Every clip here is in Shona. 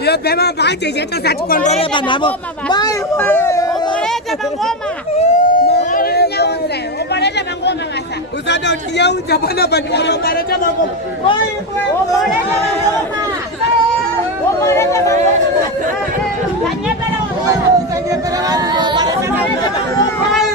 Yo pema bache jeta sat kontrole banamo. Mai oboleza bangoma. Oboleza bangoma ngasa. Usada utia ujapana bandoro oboleza bangoma. Mai oboleza bangoma. Oboleza bangoma. Kanyepela bangoma. Kanyepela bangoma. Mai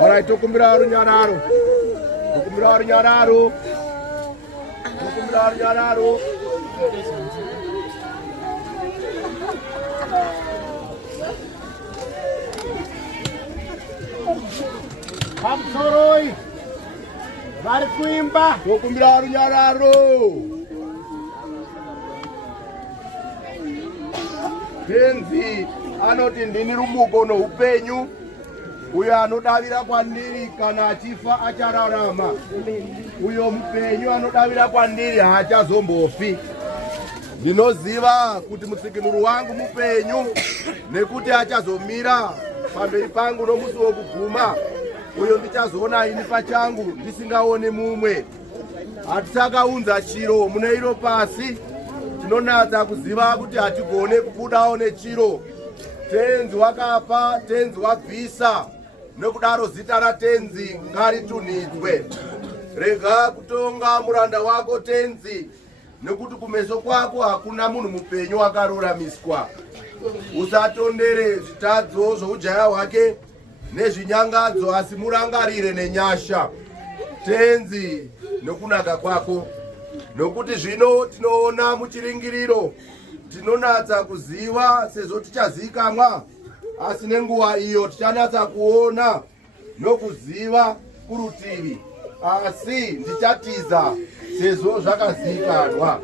Alright, tukumbiraru nyararu. Tukumbiraru nyararu. Tukumbiraru nyararu. Kamsoroi. Barikuimba. Tukumbiraru nyararu. Tenzi anoti ndini rumuko no upenyu. Uyo anodavira kwandiri kana achifa achararama. Uyo mupenyu anodavira kwandiri haachazombofi. Ndinoziva kuti mutsikinuru wangu mupenyu nekuti achazomira pamberi pangu nomusi wokuguma. uyo ndichazoona ini pachangu ndisingaone mumwe. Hatisakaunza chiro muneiro pasi, tinonatsa kuziva kuti hatigone kubudawo nechiro. Tenzi wakapa, tenzi wabvisa, nokudaro zita ratenzi ngaritunhidzwe. Rega kutonga muranda wako tenzi, nekuti kumeso kwako hakuna munhu mupenyu wakaruramiswa. Usatondere zvitadzo zvoujaya hwake nezvinyangadzo, asi murangarire nenyasha tenzi nokunaka kwako. Nokuti zvino tinoona muchiringiriro, tinonatsa kuziva sezvo tichazivikanwa, asi nenguva iyo tichanatsa kuona nokuziva kurutivi, asi ndichatiza sezvo zvakazivikanwa.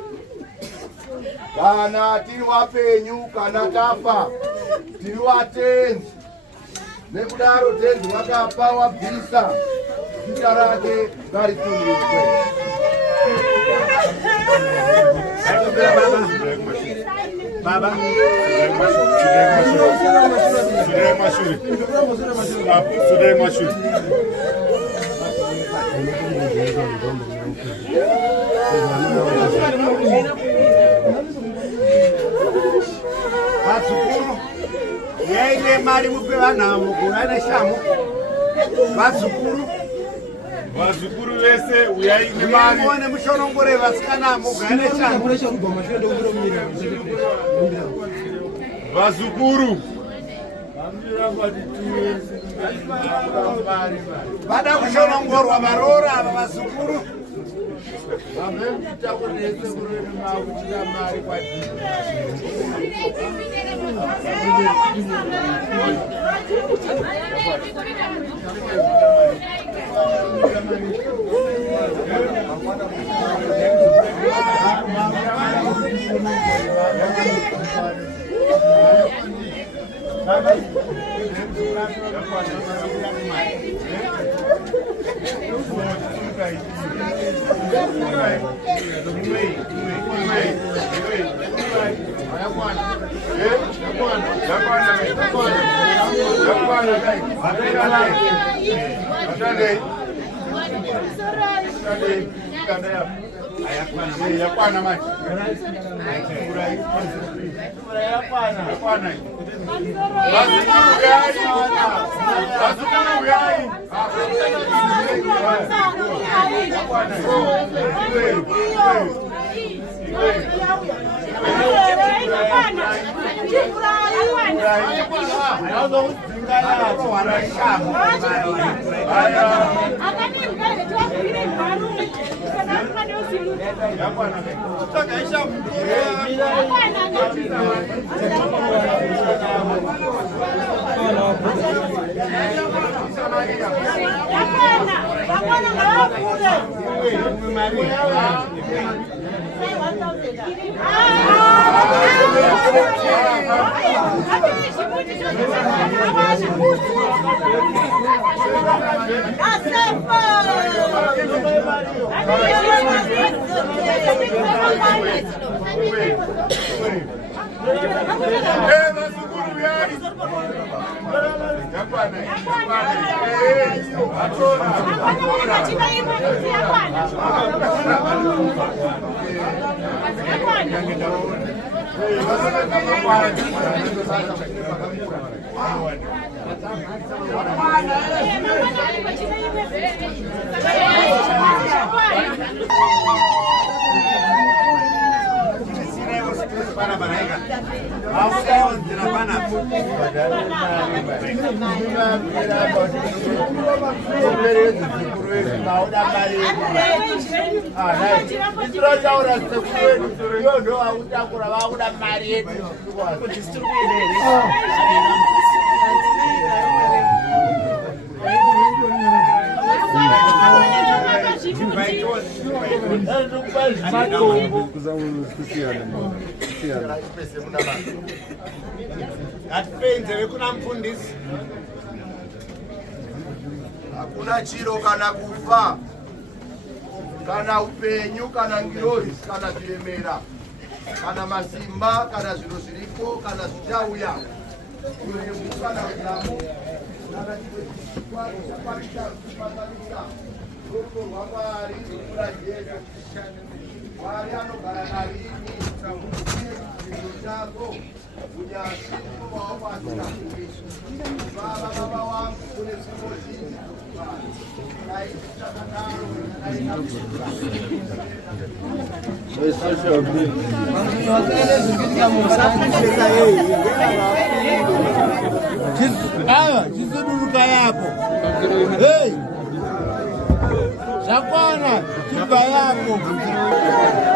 Kana tiri wapenyu kana tafa, tiri watenzi. Nekudaro tenzi wakapa wabvisa, zita rake ngaritunhidzwe. Baba, vazukuru yaine mari mupe vanhamo kuvaina shamo. Vazukuru vese uyaine mari muone mushonongore vasikana mugaine shamo. Vazukuru vada kushonongorwa varora ava vazukuru. Hakuna chiro kana kufa, kana upenyu, kana ngirozi, kana zviremera, kana masimba, kana zviro zviripo, kana zvichauya. Kana Chizuduruka yapo. Hey! Shakwana, chiba yapo.